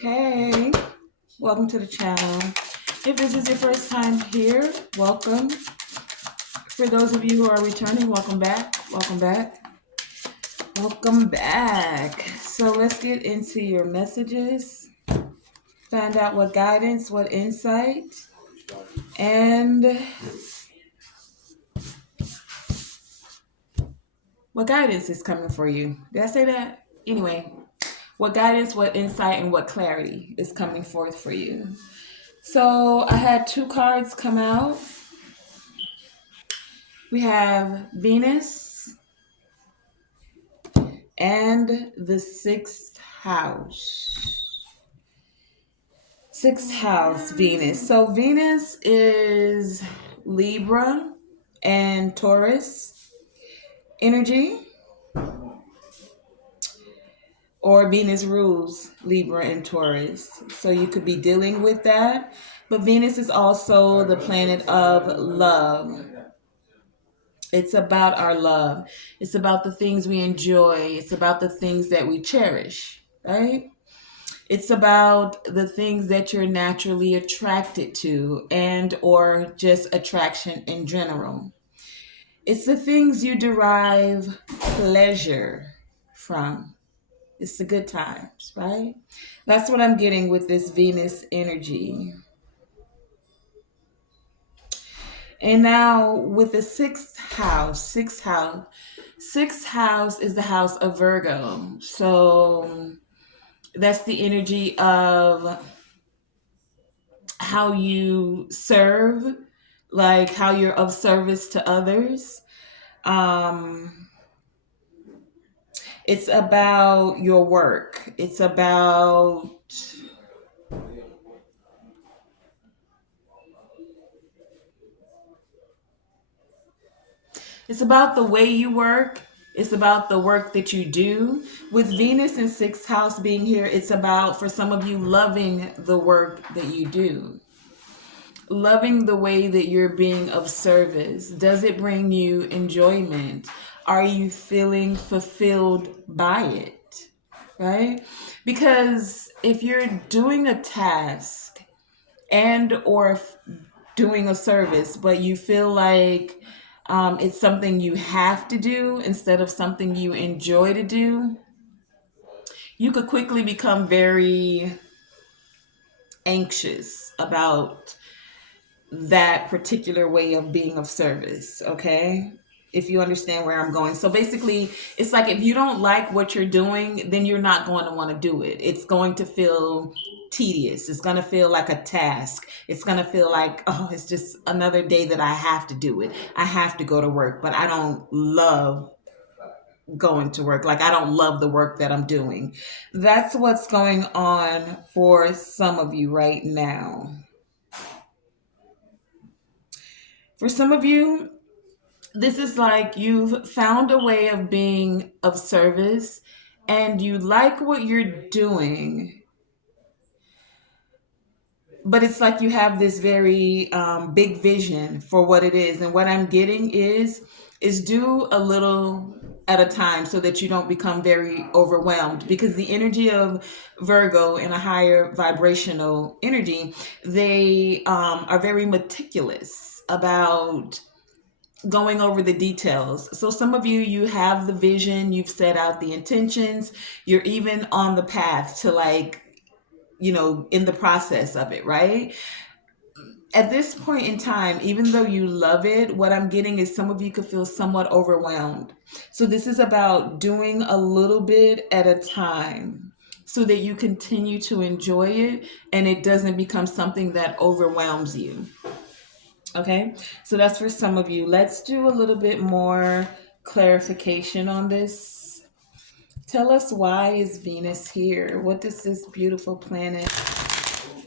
Hey, welcome to the channel. If this is your first time here, welcome. For those of you who are returning, welcome back. Welcome back. Welcome back. So let's get into your messages. Find out what guidance, what insight, and what guidance is coming for you. Did I say that? Anyway, what guidance, what insight, and what clarity is coming forth for you. So I had two cards come out. We have Venus and the sixth house. Sixth house, Venus. So Venus is Libra and Taurus energy, or Venus rules Libra and Taurus. So you could be dealing with that. But Venus is also the planet of love. It's about our love. It's about the things we enjoy. It's about the things that we cherish, right? It's about the things that you're naturally attracted to and or just attraction in general. It's the things you derive pleasure from. It's the good times, right? That's what I'm getting with this Venus energy. And now with the sixth house is the house of Virgo. So that's the energy of how you serve, like how you're of service to others. Um, it's about your work. It's about the way you work. It's about the work that you do. With Venus in sixth house being here, it's about, for some of you, loving the work that you do. Loving the way that you're being of service. Does it bring you enjoyment? Are you feeling fulfilled by it? Right? Because if you're doing a task and or doing a service, but you feel like it's something you have to do instead of something you enjoy to do, you could quickly become very anxious about that particular way of being of service, okay? If you understand where I'm going. So basically, it's like if you don't like what you're doing, then you're not going to want to do it. It's going to feel tedious. It's going to feel like a task. It's going to feel like, oh, it's just another day that I have to do it. I have to go to work, but I don't love going to work. Like I don't love the work that I'm doing. That's what's going on for some of you right now. For some of you, this is like you've found a way of being of service and you like what you're doing, but it's like you have this very big vision for what it is. And what I'm getting is do a little at a time so that you don't become very overwhelmed, because the energy of Virgo in a higher vibrational energy, they are very meticulous about going over the details. So some of you, you have the vision, you've set out the intentions, you're even on the path to, like, in the process of it, right? At this point in time, even though you love it, what I'm getting is some of you could feel somewhat overwhelmed. So this is about doing a little bit at a time so that you continue to enjoy it and it doesn't become something that overwhelms you. Okay, so that's for some of you. Let's do a little bit more clarification on this. Tell us, why is Venus here? What does this beautiful planet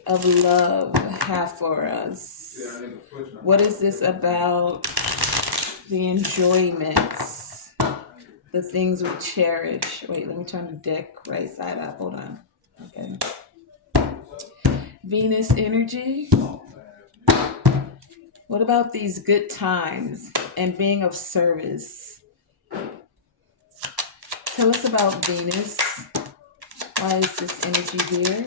of love have for us? What is this about? The enjoyments, the things we cherish. Wait, let me turn the deck right side up. Hold on. Okay. Venus energy. What about these good times and being of service? Tell us about Venus. Why is this energy here?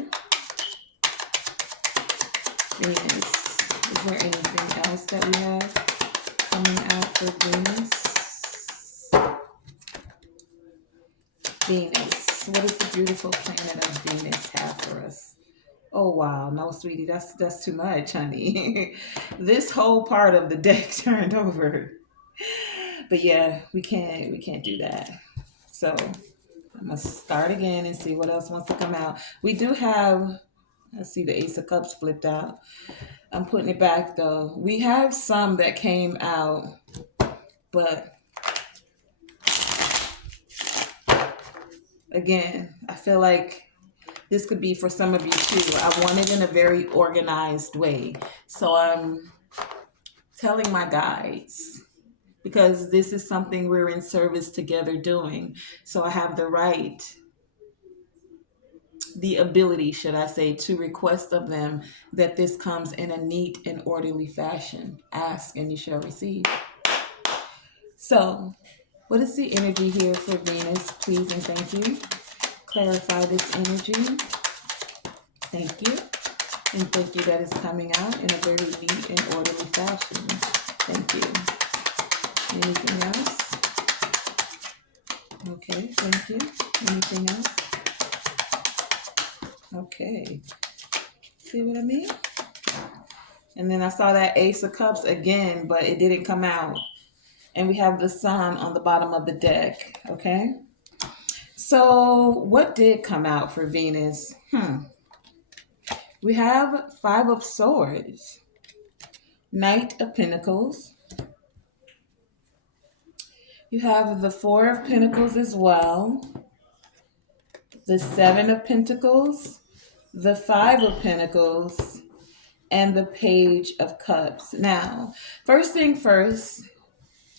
Venus. Is there anything else that we have coming out for Venus? Venus. What does the beautiful planet of Venus have for us? Oh wow, no, sweetie, that's too much, honey. This whole part of the deck turned over. But yeah, we can't do that. So I'm gonna start again and see what else wants to come out. We do have, I see the Ace of Cups flipped out. I'm putting it back though. We have some that came out, but again, I feel like this could be for some of you too. I want it in a very organized way. So I'm telling my guides because this is something we're in service together doing. So I have the right, the ability, should I say, to request of them that this comes in a neat and orderly fashion. Ask and you shall receive. So, what is the energy here for Venus? Please and thank you. Clarify this energy. Thank you. And thank you that is coming out in a very neat and orderly fashion. Thank you. Anything else? Okay, thank you. Anything else? Okay. See what I mean? And then I saw that Ace of Cups again, but it didn't come out. And we have the Sun on the bottom of the deck. Okay. So what did come out for Venus? We have Five of Swords, Knight of Pentacles. You have the Four of Pentacles as well, the Seven of Pentacles, the Five of Pentacles, and the Page of Cups. Now, first thing first,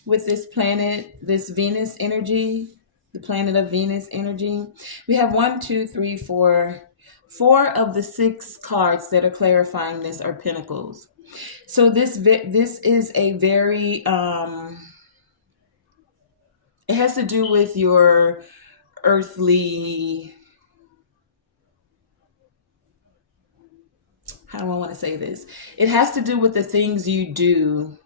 with this planet, this Venus energy, the planet of Venus energy, we have one, two, three, four. Four of the six cards that are clarifying this are Pentacles. So this is a very it has to do with your earthly, how do I want to say this? It has to do with the things you do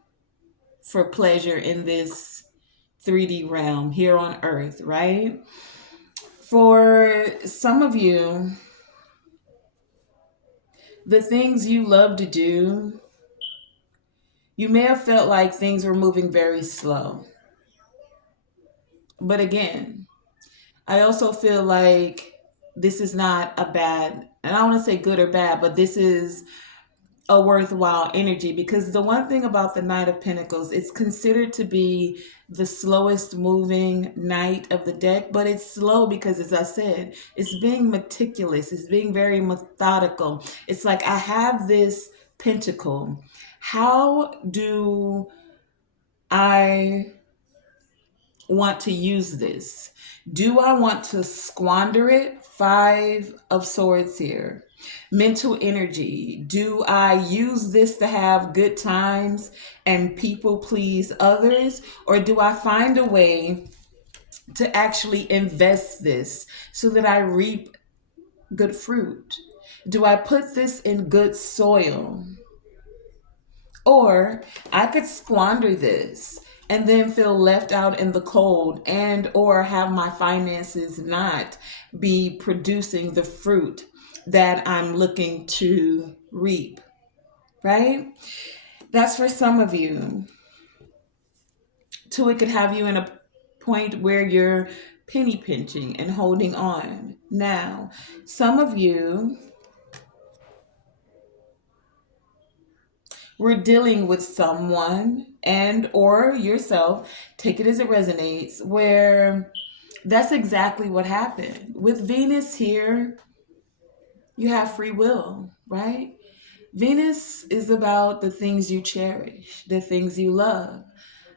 for pleasure in this 3D realm here on earth, right? For some of you, the things you love to do, you may have felt like things were moving very slow. But again, I also feel like this is not a bad, and I don't want to say good or bad, but this is a worthwhile energy because the one thing about the Knight of Pentacles, it's considered to be the slowest moving knight of the deck, but it's slow because, as I said, it's being meticulous, it's being very methodical. It's like, I have this pentacle. How do I want to use this? Do I want to squander it? Five of Swords here. Mental energy. Do I use this to have good times and people please others? Or do I find a way to actually invest this so that I reap good fruit? Do I put this in good soil? Or I could squander this and then feel left out in the cold and or have my finances not be producing the fruit that I'm looking to reap, right? That's for some of you. Two, it could have you in a point where you're penny pinching and holding on. Now, some of you, we're dealing with someone and or yourself, take it as it resonates, where that's exactly what happened. With Venus here, you have free will, right? Venus is about the things you cherish, the things you love.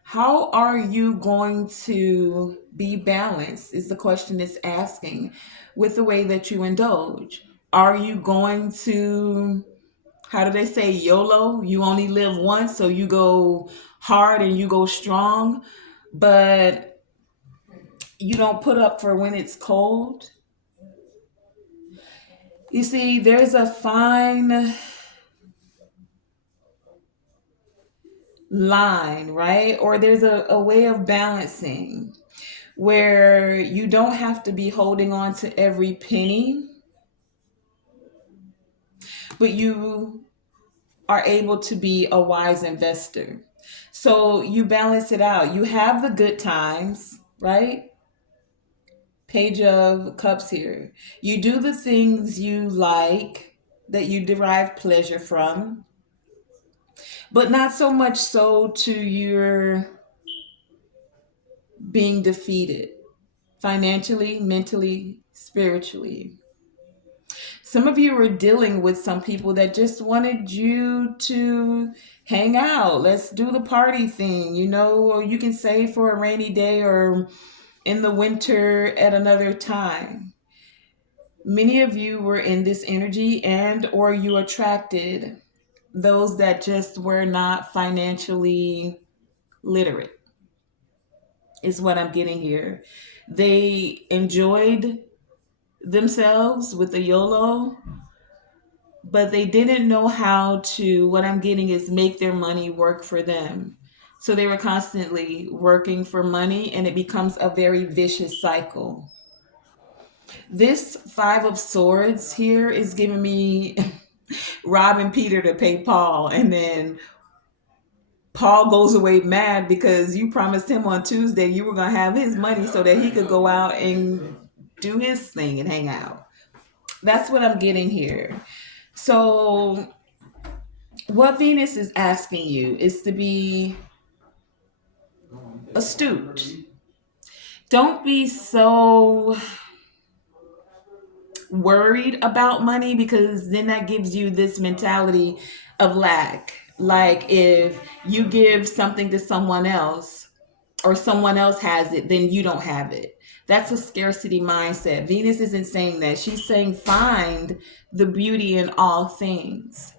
How are you going to be balanced is the question it's asking with the way that you indulge. Are you going to, how do they say, YOLO? You only live once, so you go hard and you go strong, but you don't put up for when it's cold. You see, there's a fine line, right? Or there's a way of balancing where you don't have to be holding on to every penny, but you are able to be a wise investor. So you balance it out. You have the good times, right? Page of Cups here. You do the things you like that you derive pleasure from, but not so much so to you're being defeated financially, mentally, spiritually. Some of you were dealing with some people that just wanted you to hang out. Let's do the party thing, or you can save for a rainy day or in the winter at another time. Many of you were in this energy and or you attracted those that just were not financially literate is what I'm getting here. They enjoyed themselves with the YOLO, but they didn't know how to, what I'm getting is make their money work for them. So they were constantly working for money and it becomes a very vicious cycle. This Five of Swords here is giving me robbing Peter to pay Paul, and then Paul goes away mad because you promised him on Tuesday you were going to have his money so that he could go out and do his thing and hang out. That's what I'm getting here. So, what Venus is asking you is to be astute. Don't be so worried about money because then that gives you this mentality of lack. Like if you give something to someone else or someone else has it, then you don't have it. That's a scarcity mindset. Venus isn't saying that. She's saying find the beauty in all things.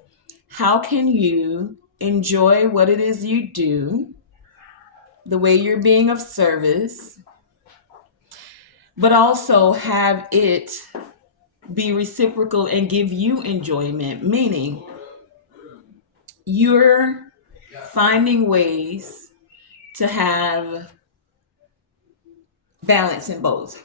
How can you enjoy what it is you do, the way you're being of service, but also have it be reciprocal and give you enjoyment? Meaning, you're finding ways to have balance in both.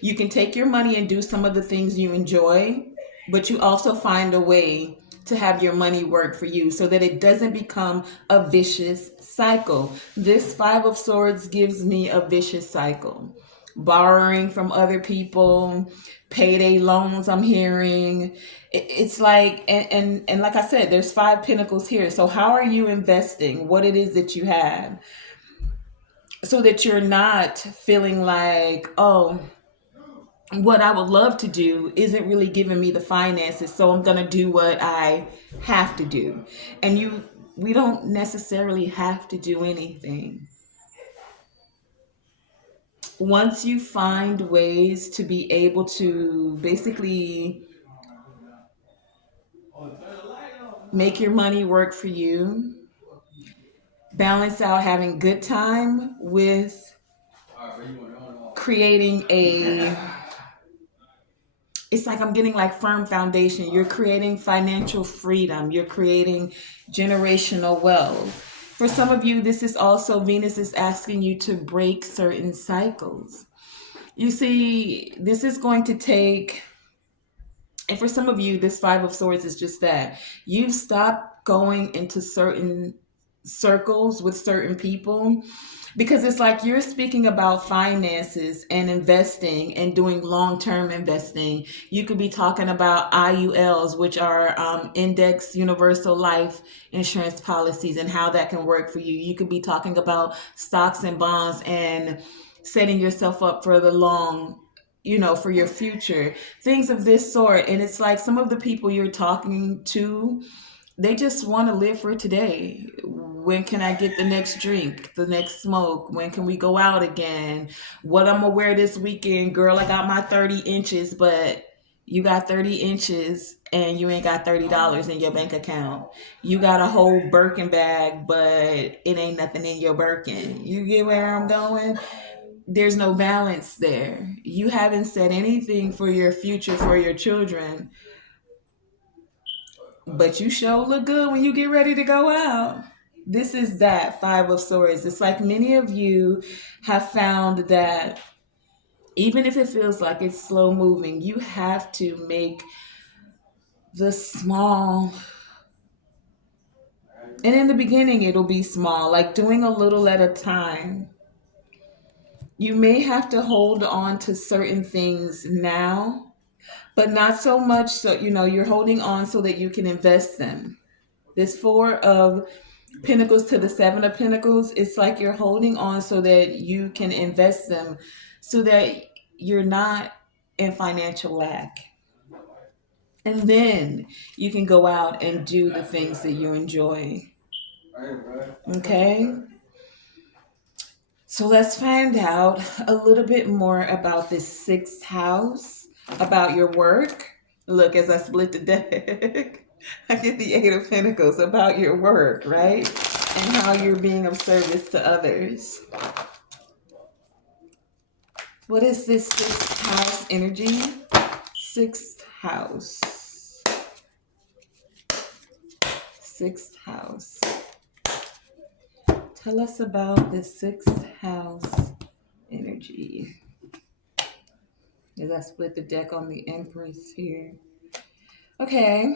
You can take your money and do some of the things you enjoy, but you also find a way to have your money work for you so that it doesn't become a vicious cycle. This Five of Swords gives me a vicious cycle. Borrowing from other people, payday loans I'm hearing. It's like, and like I said, there's five pentacles here. So how are you investing what it is that you have so that you're not feeling like, oh, what I would love to do isn't really giving me the finances, so I'm going to do what I have to do. And we don't necessarily have to do anything. Once you find ways to be able to basically make your money work for you, balance out having good time with creating it's like I'm getting like firm foundation. You're creating financial freedom. You're creating generational wealth. For some of you, this is also Venus is asking you to break certain cycles. You see, this is going to take, and for some of you, this Five of Swords is just that. You've stopped going into certain circles with certain people because it's like you're speaking about finances and investing and doing long-term investing. You could be talking about IULs, which are index universal life insurance policies, and how that can work for you. You could be talking about stocks and bonds and setting yourself up for the long, for your future, things of this sort. And it's like some of the people you're talking to, they just want to live for today. When can I get the next drink, the next smoke? When can we go out again? What I'm gonna wear this weekend? Girl, I got my 30 inches, but you got 30 inches and you ain't got $30 in your bank account. You got a whole Birkin bag, but it ain't nothing in your Birkin. You get where I'm going? There's no balance there. You haven't said anything for your future, for your children, but you sure look good when you get ready to go out. This is that Five of Swords. It's like many of you have found that even if it feels like it's slow moving, you have to make the small, and in the beginning, it'll be small, like doing a little at a time. You may have to hold on to certain things now, but not so much so, you're holding on so that you can invest them. This Four of Pentacles to the Seven of Pentacles, it's like you're holding on so that you can invest them so that you're not in financial lack. And then you can go out and do the things that you enjoy. Okay? So let's find out a little bit more about this sixth house, about your work. Look, as I split the deck, I get the Eight of Pentacles about your work, right? And how you're being of service to others. What is this sixth house energy? Sixth house. Sixth house. Tell us about the sixth house energy. As I split the deck on the Empress here. Okay.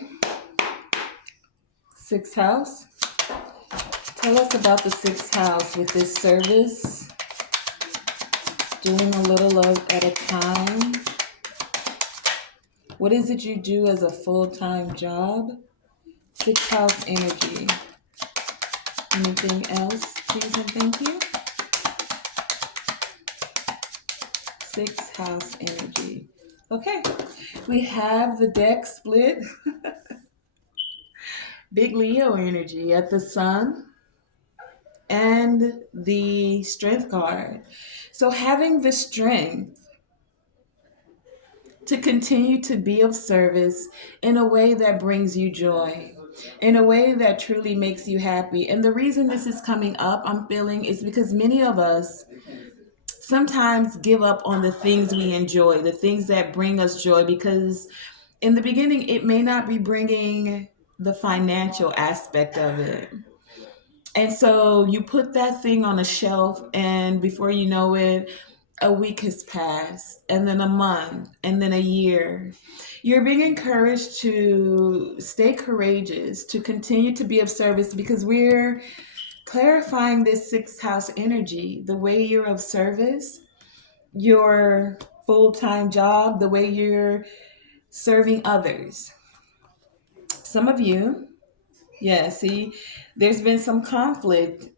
Sixth house. Tell us about the sixth house with this service. Doing a little at a time. What is it you do as a full-time job? Sixth house energy. Anything else, please and thank you? Sixth house energy. Okay, we have the deck split. Big Leo energy at the Sun and the Strength card. So having the strength to continue to be of service in a way that brings you joy, in a way that truly makes you happy. And the reason this is coming up, I'm feeling, is because many of us sometimes give up on the things we enjoy, the things that bring us joy, because in the beginning, it may not be bringing the financial aspect of it. And so you put that thing on a shelf, and before you know it, a week has passed, and then a month, and then a year. You're being encouraged to stay courageous, to continue to be of service, because we're clarifying this sixth house energy, the way you're of service, your full-time job, the way you're serving others. Some of you, yeah, see, there's been some conflict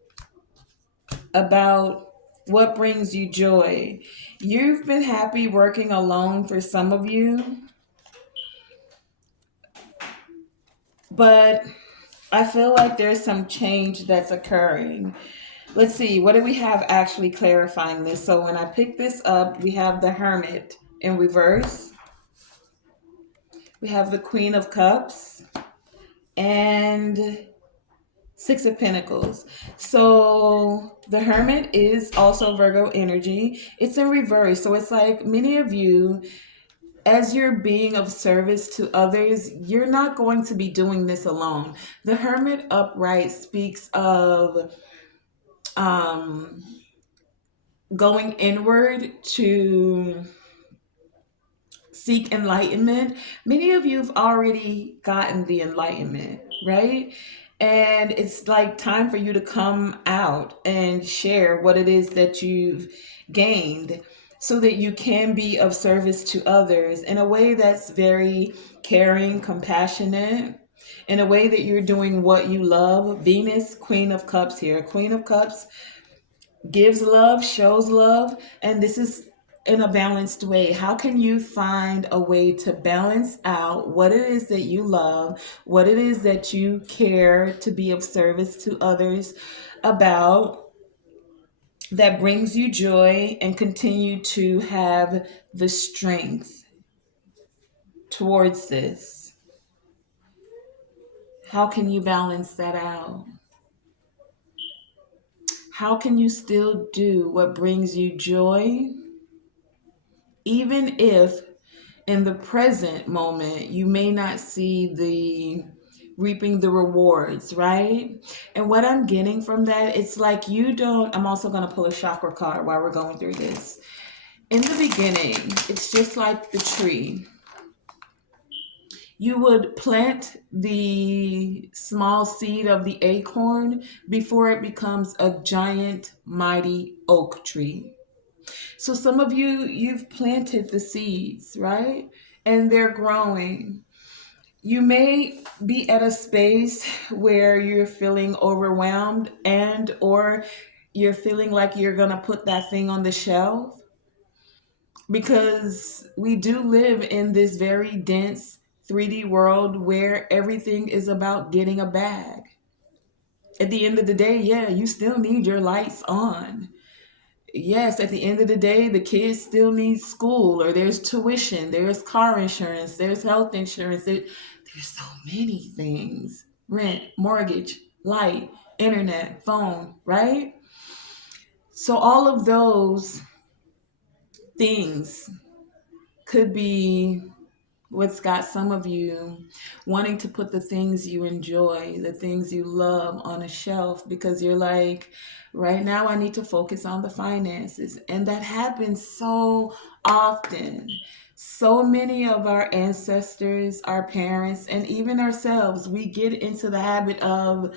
about what brings you joy. You've been happy working alone for some of you, but I feel like there's some change that's occurring. Let's see, what do we have actually clarifying this? So when I pick this up, we have the Hermit in reverse. We have the Queen of Cups and Six of Pentacles. So the Hermit is also Virgo energy. It's in reverse. So it's like many of you, as you're being of service to others, you're not going to be doing this alone. The Hermit upright speaks of um, going inward to seek enlightenment. Many of you have already gotten the enlightenment, right? And it's like time for you to come out and share what it is that you've gained so that you can be of service to others in a way that's very caring, compassionate, in a way that you're doing what you love. Venus, Queen of Cups here. Queen of Cups gives love, shows love, and this is in a balanced way. How can you find a way to balance out what it is that you love, what it is that you care to be of service to others about, that brings you joy, and continue to have the strength towards this? How can you balance that out? How can you still do what brings you joy, even if in the present moment you may not see the reaping the rewards, right? And what I'm getting from that, it's like you don't, I'm also going to pull a chakra card while we're going through this. In the beginning, it's just like the tree. You would plant the small seed of the acorn before it becomes a giant, mighty oak tree. So some of you, you've planted the seeds, right? And they're growing. You may be at a space where you're feeling overwhelmed and or you're feeling like you're going to put that thing on the shelf because we do live in this very dense 3D world where everything is about getting a bag. At the end of the day, yeah, you still need your lights on. Yes, at the end of the day, the kids still need school, or there's tuition, there's car insurance, there's health insurance, there's so many things. Rent, mortgage, light, internet, phone, right? So all of those things could be what's got some of you wanting to put the things you enjoy, the things you love on a shelf because you're like, right now I need to focus on the finances. And that happens so often. So many of our ancestors, our parents, and even ourselves, we get into the habit of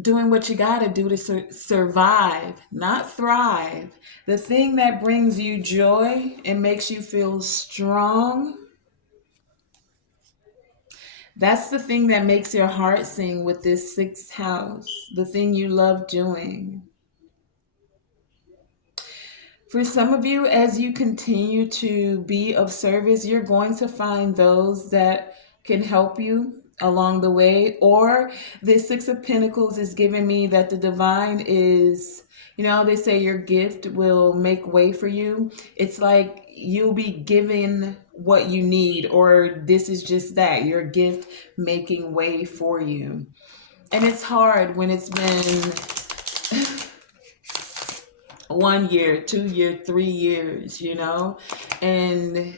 doing what you got to do to survive, not thrive. The thing that brings you joy and makes you feel strong, that's the thing that makes your heart sing with this sixth house, the thing you love doing. For some of you, as you continue to be of service, you're going to find those that can help you along the way. Or the Six of Pentacles is giving me that the divine is, you know, they say your gift will make way for you. It's like you'll be given what you need, or this is just that your gift making way for you. And it's hard when it's been 1 year, 2 year, 3 years, you know, and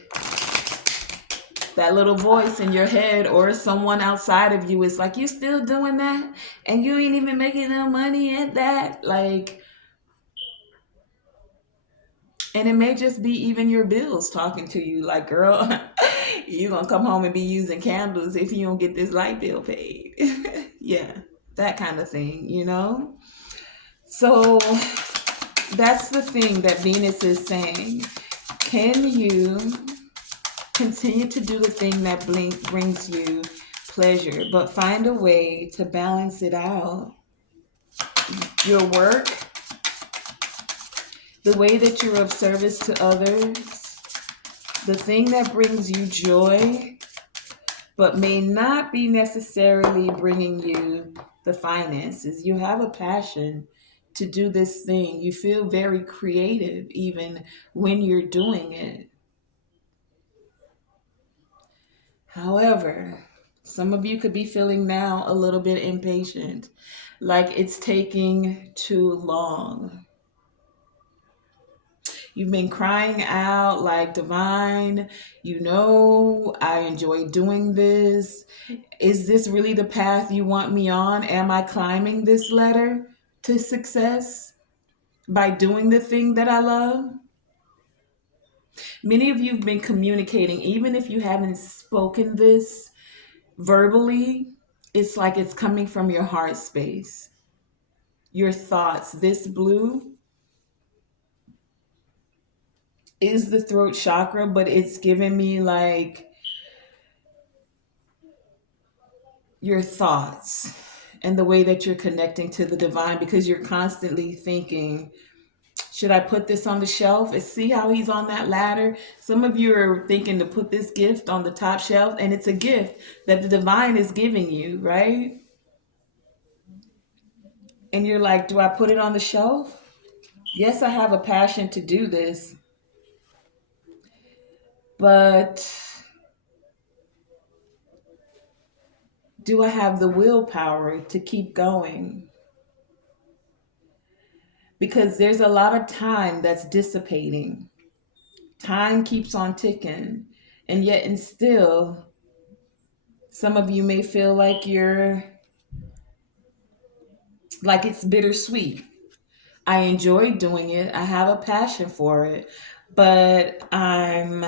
that little voice in your head or someone outside of you is like, you still doing that? And you ain't even making no money at that. Like, and it may just be even your bills talking to you like, girl, you're going to come home and be using candles if you don't get this light bill paid. Yeah, that kind of thing, you know? So that's the thing that Venus is saying. Can you continue to do the thing that brings you pleasure, but find a way to balance it out? Your work, the way that you're of service to others, the thing that brings you joy, but may not be necessarily bringing you the finances. You have a passion to do this thing. You feel very creative even when you're doing it. However, some of you could be feeling now a little bit impatient, like it's taking too long. You've been crying out like, divine, you know, I enjoy doing this. Is this really the path you want me on? Am I climbing this ladder to success by doing the thing that I love? Many of you have been communicating, even if you haven't spoken this verbally, it's like it's coming from your heart space, your thoughts. This blue is the throat chakra, but it's giving me like your thoughts and the way that you're connecting to the divine because you're constantly thinking, should I put this on the shelf and see how he's on that ladder? Some of you are thinking to put this gift on the top shelf, and it's a gift that the divine is giving you, right? And you're like, do I put it on the shelf? Yes, I have a passion to do this, but do I have the willpower to keep going? Because there's a lot of time that's dissipating. Time keeps on ticking, and yet and still Some of you may feel like like it's bittersweet. I enjoy doing it. I have a passion for it, but I'm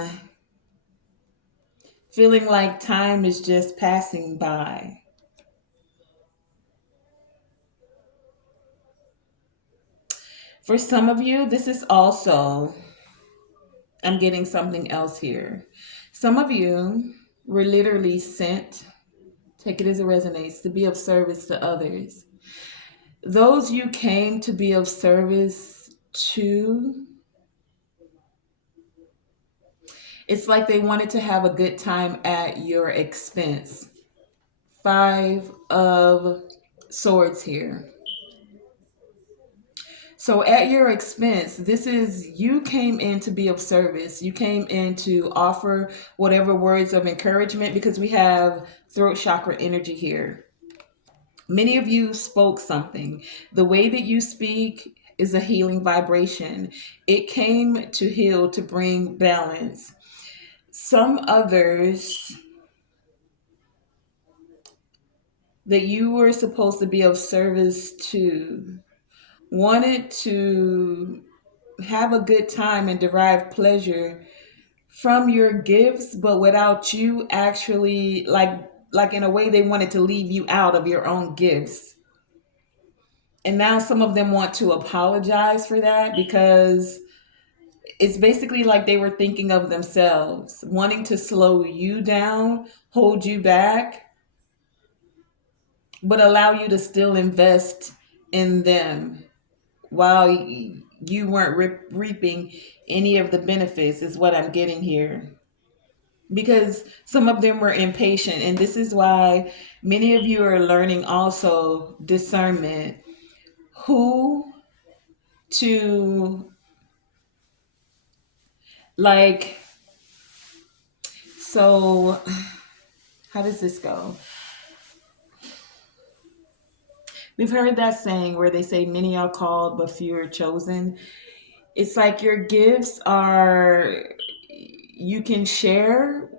feeling like time is just passing by. For some of you, this is also, I'm getting something else here. Some of you were literally sent, take it as it resonates, to be of service to others. Those you came to be of service to, it's like they wanted to have a good time at your expense. Five of Swords here. So, at your expense, this is you came in to be of service. You came in to offer whatever words of encouragement because we have throat chakra energy here. Many of you spoke something. The way that you speak is a healing vibration. It came to heal, to bring balance. Some others that you were supposed to be of service to wanted to have a good time and derive pleasure from your gifts, but without you actually like in a way they wanted to leave you out of your own gifts. And now some of them want to apologize for that because it's basically like they were thinking of themselves, wanting to slow you down, hold you back, but allow you to still invest in them while you weren't reaping any of the benefits, is what I'm getting here. Because some of them were impatient, and this is why many of you are learning also discernment, who to like. So how does this go? We've heard that saying where they say many are called but few are chosen. It's like your gifts are, you can share,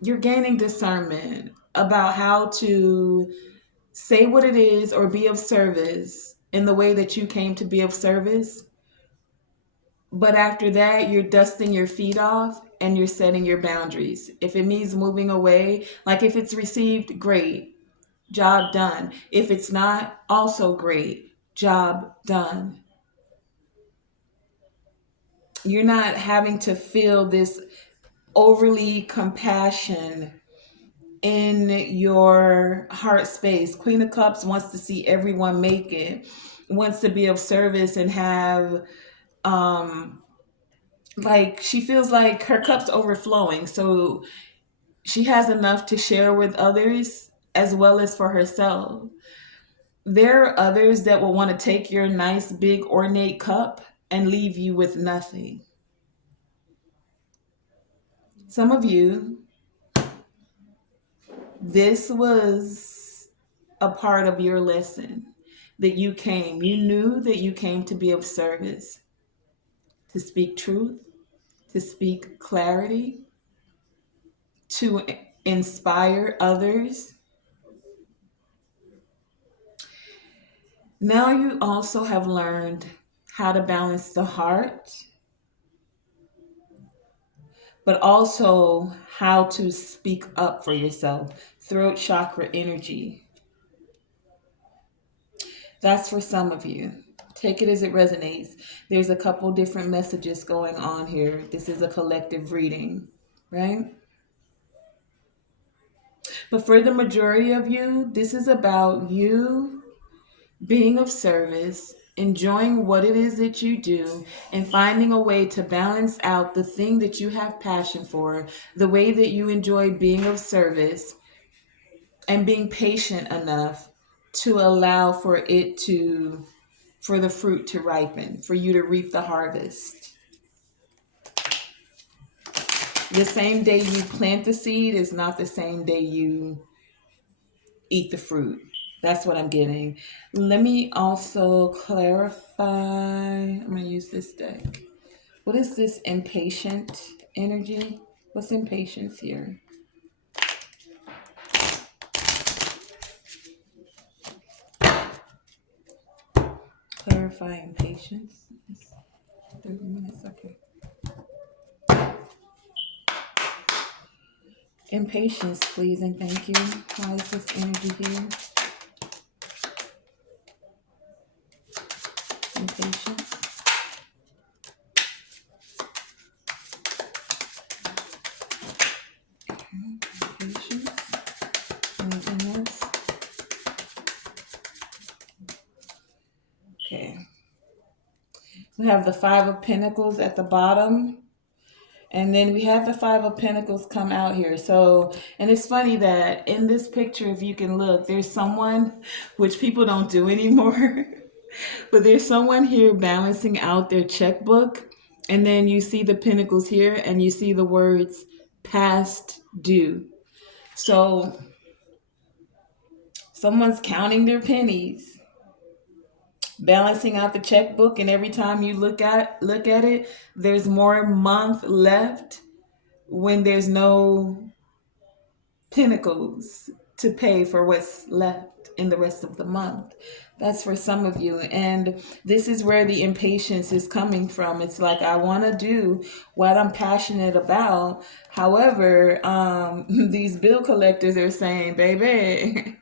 you're gaining discernment about how to say what it is or be of service in the way that you came to be of service. But after that, you're dusting your feet off and you're setting your boundaries. If it means moving away, like if it's received, great, job done. If it's not, also great, job done. You're not having to feel this overly compassion in your heart space. Queen of Cups wants to see everyone make it, wants to be of service and have um like she feels like her cup's overflowing. So she has enough to share with others as well as for herself. There are others that will want to take your nice big ornate cup and leave you with nothing. Some of you, this was a part of your lesson that you came. You knew that you came to be of service, to speak truth, to speak clarity, to inspire others. Now you also have learned how to balance the heart, but also how to speak up for yourself. Throat chakra energy. That's for some of you. Take it as it resonates. There's a couple different messages going on here. This is a collective reading, right? But for the majority of you, this is about you being of service, enjoying what it is that you do, and finding a way to balance out the thing that you have passion for, the way that you enjoy being of service, and being patient enough to allow for the fruit to ripen, for you to reap the harvest. The same day you plant the seed is not the same day you eat the fruit. That's what I'm getting. Let me also clarify. I'm going to use this deck. What is this impatient energy? What's impatience here? Clarify impatience. 30 minutes, okay. Impatience, please, and thank you. Why is this energy here? Impatience. Impatience. Anything else? Okay. We have the Five of Pentacles at the bottom. And then we have the Five of Pentacles come out here. So, and it's funny that in this picture, if you can look, there's someone, which people don't do anymore, but there's someone here balancing out their checkbook. And then you see the Pentacles here and you see the words past due. So someone's counting their pennies, balancing out the checkbook, and every time you look at it, there's more month left when there's no pinnacles to pay for what's left in the rest of the month. That's for some of you. And this is where the impatience is coming from. It's like, I want to do what I'm passionate about. However, these bill collectors are saying, baby,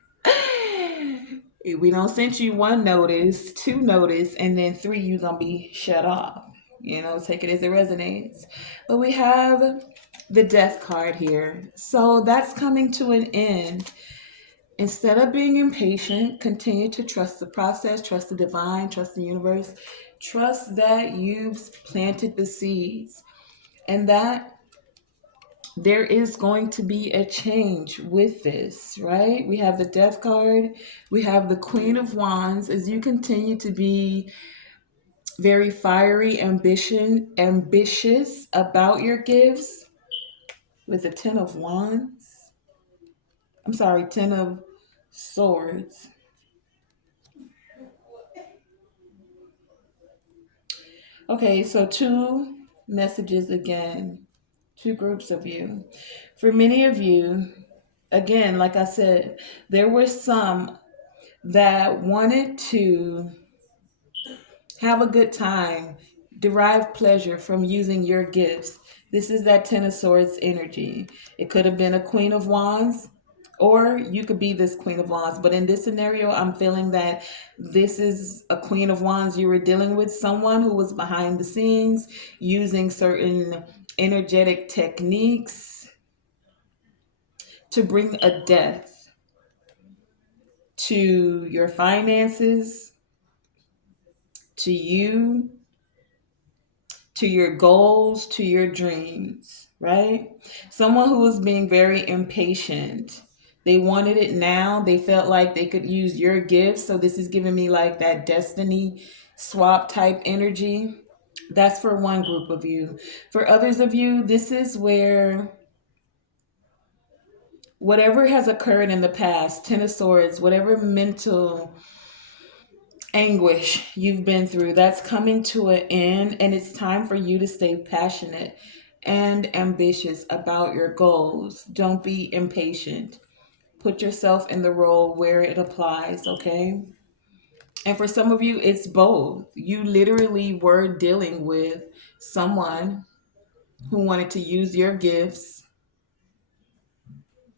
we don't send you one notice, two notice, and then three, you're going to be shut off. Take it as it resonates. But we have the death card here. So that's coming to an end. Instead of being impatient, continue to trust the process, trust the divine, trust the universe, trust that you've planted the seeds and that there is going to be a change with this, right? We have the death card. We have the Queen of Wands. As you continue to be very fiery, ambitious about your gifts, with the Ten of Wands. I'm sorry, Ten of Swords. Okay, so two messages again, two groups of you. For many of you, again, like I said, there were some that wanted to have a good time, derive pleasure from using your gifts. This is that Ten of Swords energy. It could have been a Queen of Wands, or you could be this Queen of Wands. But in this scenario, I'm feeling that this is a Queen of Wands. You were dealing with someone who was behind the scenes using certain energetic techniques to bring a death to your finances, to you, to your goals, to your dreams, right? Someone who was being very impatient. They wanted it now. They felt like they could use your gifts. So this is giving me like that destiny swap type energy. That's for one group of you. For others of you, this is where whatever has occurred in the past, Ten of Swords, whatever mental anguish you've been through, that's coming to an end, and it's time for you to stay passionate and ambitious about your goals. Don't be impatient. Put yourself in the role where it applies, okay? And for some of you, it's both. You literally were dealing with someone who wanted to use your gifts.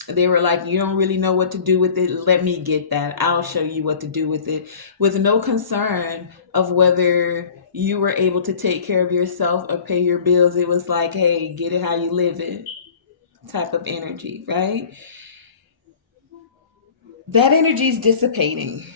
They were like, you don't really know what to do with it. Let me get that. I'll show you what to do with it. With no concern of whether you were able to take care of yourself or pay your bills. It was like, hey, get it how you live it type of energy, right? That energy is dissipating.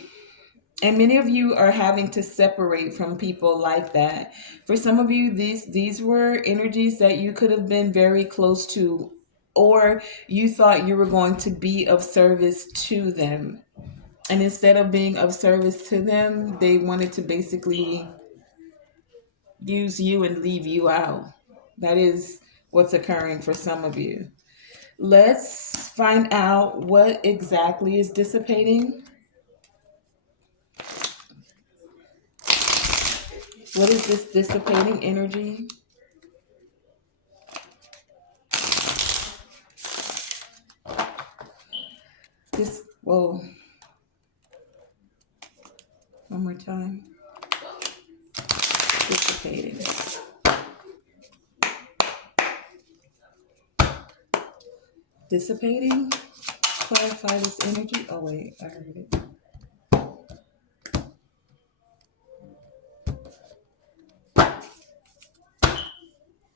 And many of you are having to separate from people like that. For some of you, these were energies that you could have been very close to, or you thought you were going to be of service to them. And instead of being of service to them, they wanted to basically use you and leave you out. That is what's occurring for some of you. Let's find out what exactly is dissipating. What is this dissipating energy? This, whoa, one more time. Dissipating. Dissipating. Clarify this energy. Oh, wait, I heard it.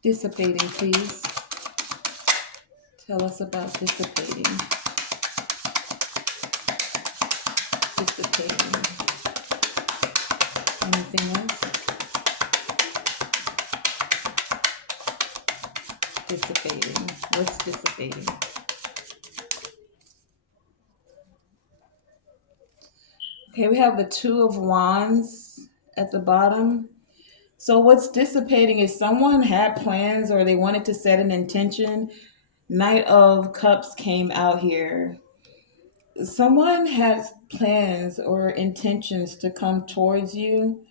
Dissipating, please. Tell us about dissipating. Dissipating. Anything else? Dissipating. What's dissipating? Okay, we have the Two of Wands at the bottom. So what's dissipating is someone had plans or they wanted to set an intention. Knight of Cups came out here. Someone has plans or intentions to come towards you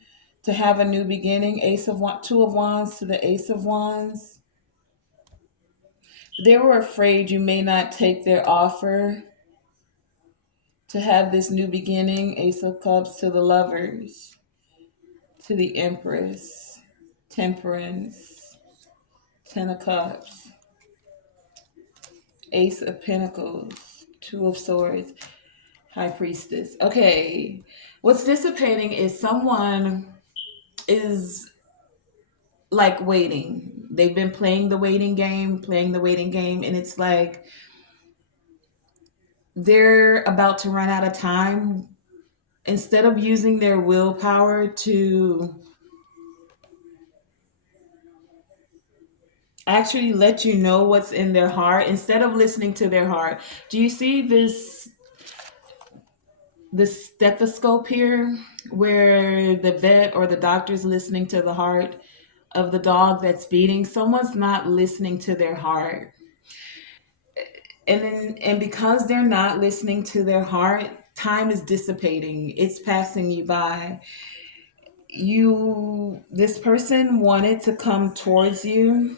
to have a new beginning. Ace of Wands, Two of Wands to the Ace of Wands. They were afraid you may not take their offer to have this new beginning. Ace of Cups to the Lovers, to the Empress, Temperance, Ten of Cups, Ace of Pentacles, Two of Swords, High Priestess. Okay, what's dissipating is someone is like waiting. They've been playing the waiting game, and it's like they're about to run out of time. Instead of using their willpower to actually let you know what's in their heart, instead of listening to their heart, do you see this stethoscope here where the vet or the doctor's listening to the heart of the dog that's beating? Someone's not listening to their heart. And because they're not listening to their heart, time is dissipating. It's passing you by. This person wanted to come towards you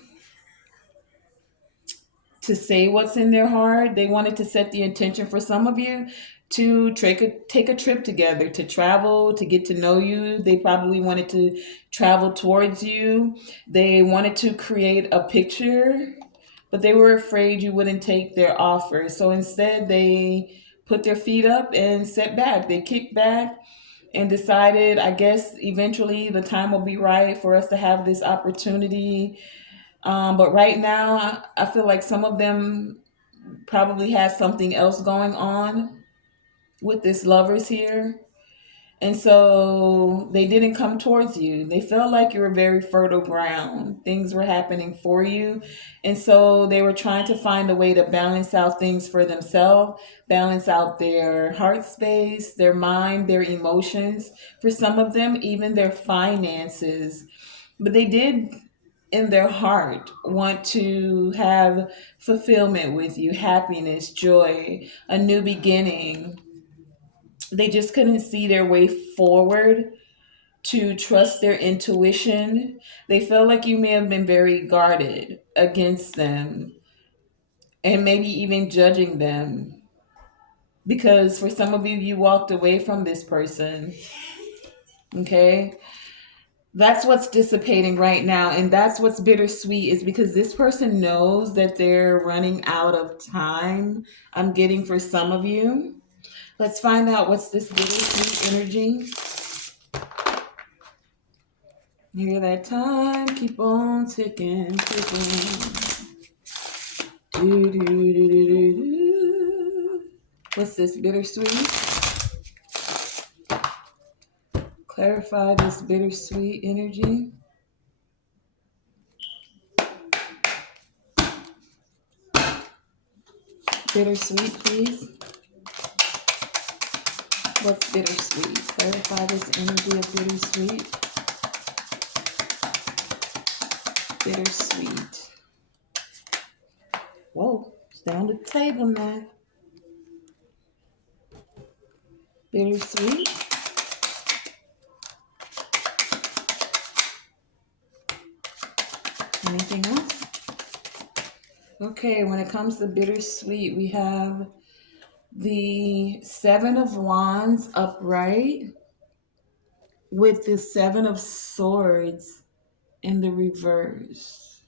to say what's in their heart. They wanted to set the intention for some of you to take a trip together, to travel, to get to know you. They probably wanted to travel towards you. They wanted to create a picture, but they were afraid you wouldn't take their offer. So instead, they put their feet up and sat back. They kicked back and decided, I guess, eventually the time will be right for us to have this opportunity. But right now, I feel like some of them probably has something else going on with this lovers here. And so they didn't come towards you. They felt like you were very fertile ground. Things were happening for you. And so they were trying to find a way to balance out things for themselves, balance out their heart space, their mind, their emotions. For some of them, even their finances. But they did in their heart want to have fulfillment with you, happiness, joy, a new beginning. They just couldn't see their way forward to trust their intuition. They felt like you may have been very guarded against them and maybe even judging them. Because for some of you, you walked away from this person. Okay? That's what's dissipating right now. And that's what's bittersweet, is because this person knows that they're running out of time. I'm getting for some of you. Let's find out what's this bittersweet energy. Hear that time keep on ticking, ticking. Do, do, do, do, do, do. What's this bittersweet? Clarify this bittersweet energy. Bittersweet, please. What's bittersweet? Clarify this energy of bittersweet. Bittersweet. Whoa, it's down the table now. Bittersweet. Anything else? Okay, when it comes to bittersweet, we have the Seven of Wands upright with the Seven of Swords in the reverse.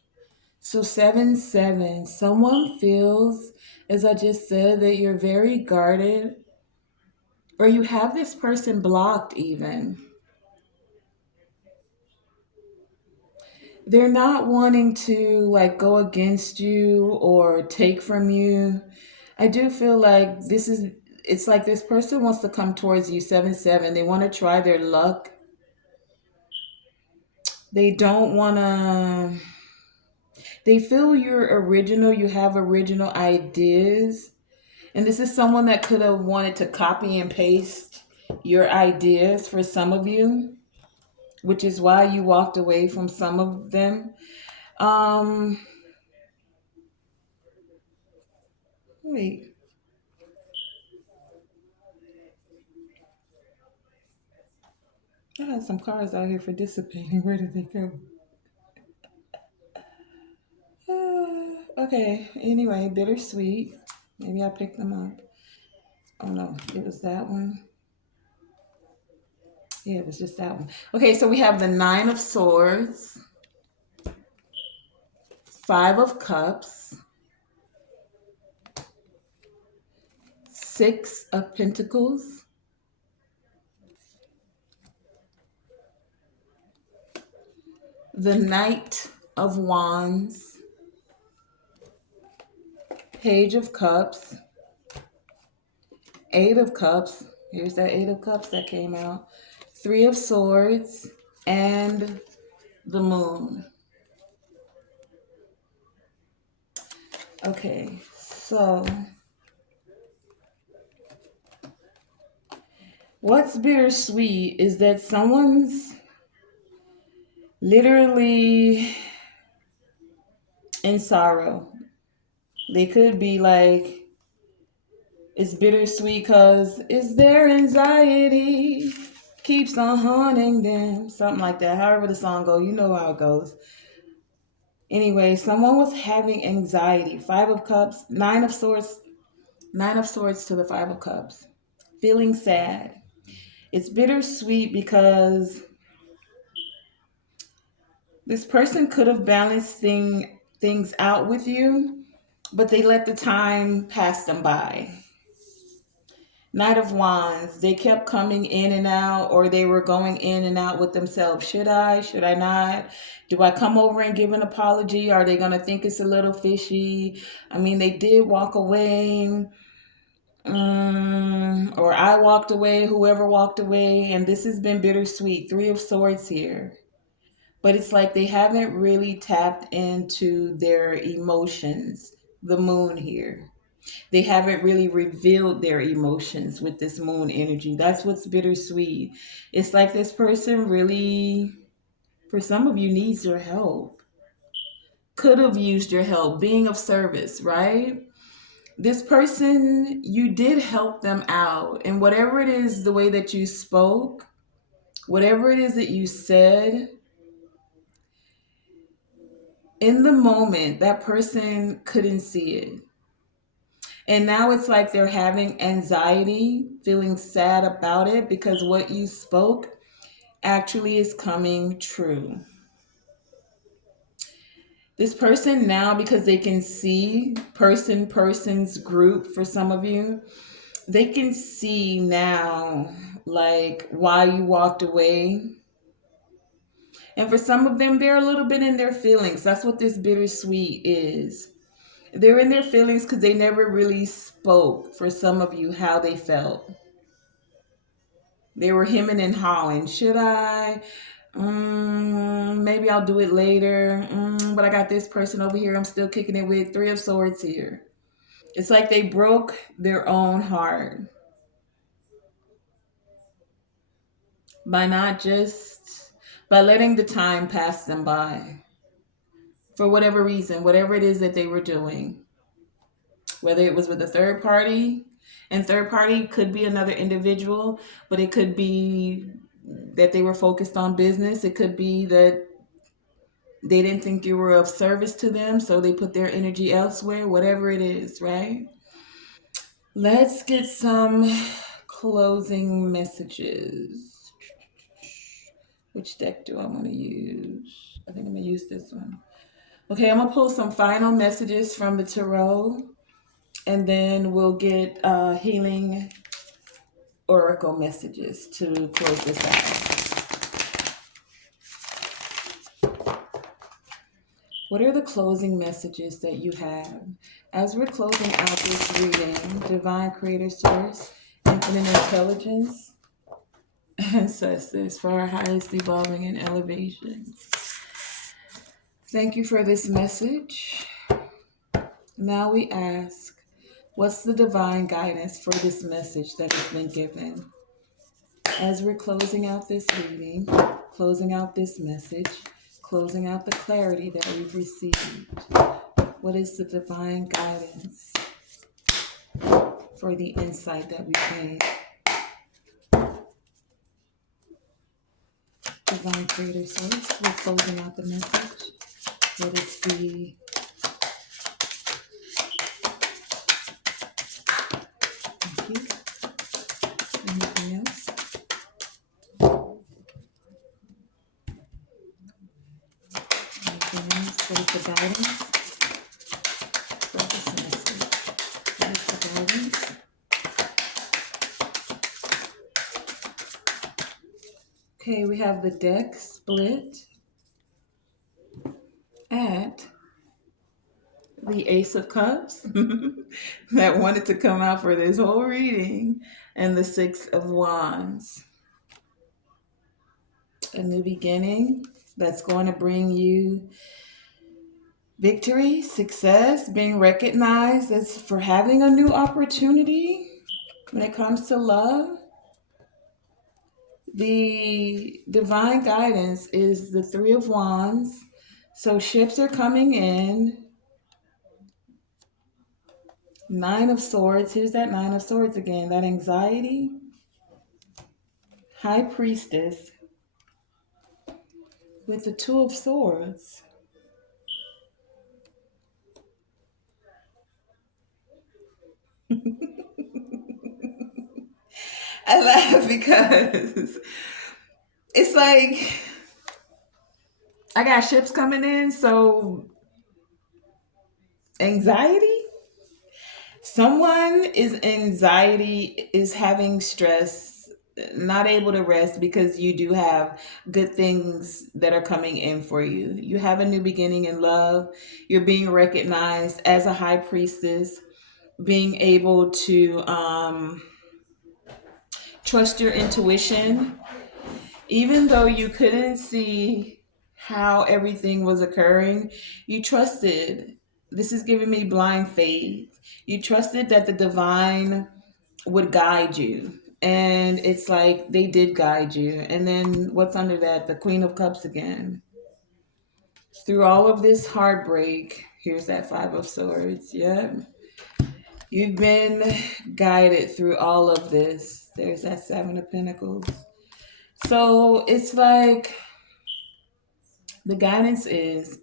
So 7-7, someone feels, as I just said, that you're very guarded, or you have this person blocked even. They're not wanting to like go against you or take from you. I do feel like it's like this person wants to come towards you, 7-7. They want to try their luck. They don't want to, they feel you're original, you have original ideas. And this is someone that could have wanted to copy and paste your ideas for some of you, which is why you walked away from some of them. Um, wait, I had some cards out here for dissipating. Where did they go? Okay, anyway, bittersweet. Maybe I picked them up. Oh no, it was that one. Yeah, it was just that one. Okay, so we have the Nine of Swords, Five of Cups, Six of Pentacles, the Knight of Wands, Page of Cups, Eight of Cups. Here's that Eight of Cups that came out. Three of Swords, and the Moon. Okay, so what's bittersweet is that someone's literally in sorrow. They could be like, it's bittersweet because it's their anxiety keeps on haunting them. Something like that. However the song goes, you know how it goes. Anyway, someone was having anxiety. Five of Cups, Nine of Swords to the Five of Cups. Feeling sad. It's bittersweet because this person could have balanced things out with you, but they let the time pass them by. Knight of Wands, they kept coming in and out, or they were going in and out with themselves. Should I? Should I not? Do I come over and give an apology? Are they going to think it's a little fishy? I mean, they did walk away, or I walked away, whoever walked away, and this has been bittersweet. Three of Swords here. But it's like they haven't really tapped into their emotions. The Moon here. They haven't really revealed their emotions with this Moon energy. That's what's bittersweet. It's like this person really, for some of you, needs your help. Could have used your help, being of service, right? This person, you did help them out. And whatever it is, the way that you spoke, whatever it is that you said, in the moment, that person couldn't see it. And now it's like they're having anxiety, feeling sad about it because what you spoke actually is coming true. This person now, because they can see person's group for some of you, they can see now like why you walked away. And for some of them, they're a little bit in their feelings. That's what this bittersweet is. They're in their feelings because they never really spoke for some of you how they felt. They were hemming and hawing. Should I? Maybe I'll do it later. But I got this person over here I'm still kicking it with. Three of Swords here. It's like they broke their own heart by not just, by letting the time pass them by for whatever reason, whatever it is that they were doing. Whether it was with a third party, and third party could be another individual, but it could be that they were focused on business. It could be that they didn't think you were of service to them, so they put their energy elsewhere, whatever it is, right? Let's get some closing messages. Which deck do I want to use? I think I'm going to use this one. Okay, I'm going to pull some final messages from the tarot, and then we'll get healing oracle messages to close this out. What are the closing messages that you have? As we're closing out this reading, Divine Creator Source, Infinite Intelligence, Ancestors, for our highest evolving and elevation. Thank you for this message. Now we ask, what's the divine guidance for this message that has been given? As we're closing out this reading, closing out this message, closing out the clarity that we've received, what is the divine guidance for the insight that we've gained? Divine Creator Source, we're closing out the message. What is the thank you. Anything else? Anything else? What is the guidance for this message? What is the guidance? Okay, we have the deck split at the Ace of Cups that wanted to come out for this whole reading, and the Six of Wands. A new beginning that's going to bring you victory, success, being recognized as for having a new opportunity when it comes to love. The divine guidance is the Three of Wands. So ships are coming in. Nine of Swords. Here's that Nine of Swords again. That anxiety. High Priestess with the Two of Swords. I laugh because it's like I got ships coming in, so anxiety. Someone is having stress, not able to rest because you do have good things that are coming in for you. You have a new beginning in love. You're being recognized as a high priestess, being able to trust your intuition, even though you couldn't see how everything was occurring. You trusted. This is giving me blind faith. You trusted that the divine would guide you. And it's like they did guide you. And then what's under that? The Queen of Cups again. Through all of this heartbreak, here's that Five of Swords. Yeah. You've been guided through all of this. There's that Seven of Pentacles. So it's like the guidance is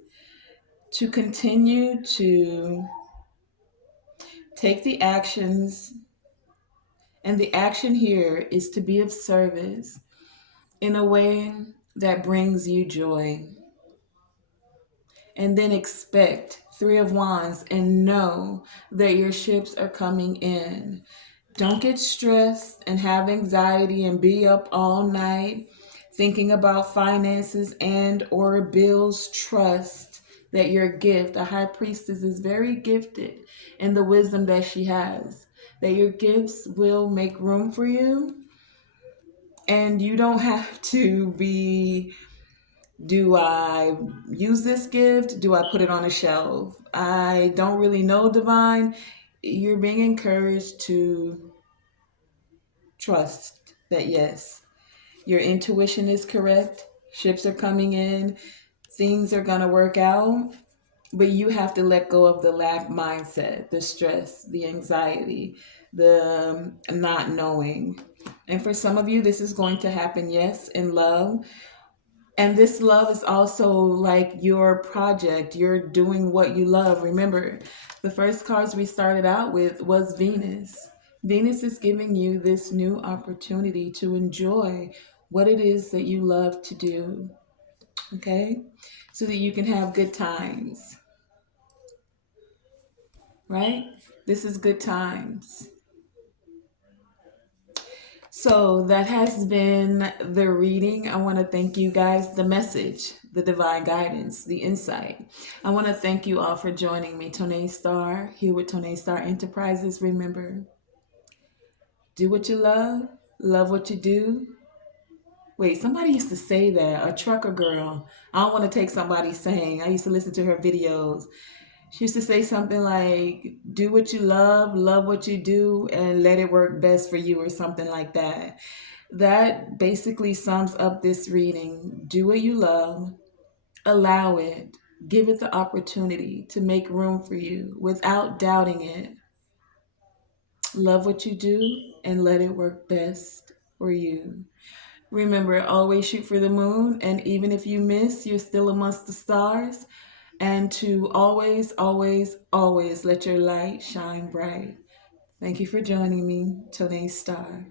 to continue to take the actions. And the action here is to be of service in a way that brings you joy. And then expect Three of Wands and know that your ships are coming in. Don't get stressed and have anxiety and be up all night thinking about finances and or bills. Trust that your gift, a high priestess, is very gifted in the wisdom that she has, that your gifts will make room for you. And you don't have to be, do I use this gift? Do I put it on a shelf? I don't really know, divine. You're being encouraged to trust that yes, your intuition is correct. Ships are coming in. Things are going to work out. But you have to let go of the lack mindset, the stress, the anxiety, the not knowing. And for some of you, this is going to happen, yes, in love. And this love is also like your project. You're doing what you love. Remember, the first cards we started out with was Venus. Venus is giving you this new opportunity to enjoy what it is that you love to do, okay? So that you can have good times, right? This is good times. So that has been the reading. I want to thank you guys, the message, the divine guidance, the insight. I want to thank you all for joining me. Tonae Star, here with Tonae Star Enterprises. Remember, do what you love what you do. Wait, somebody used to say that, a trucker girl. I don't want to take somebody's saying. I used to listen to her videos. She used to say something like, do what you love what you do, and let it work best for you, or something like that. That basically sums up this reading. Do what you love, allow it, give it the opportunity to make room for you without doubting it. Love what you do and let it work best for you. Remember, always shoot for the moon, and even if you miss, you're still amongst the stars. And to always, always, always let your light shine bright. Thank you for joining me, Tonae Star.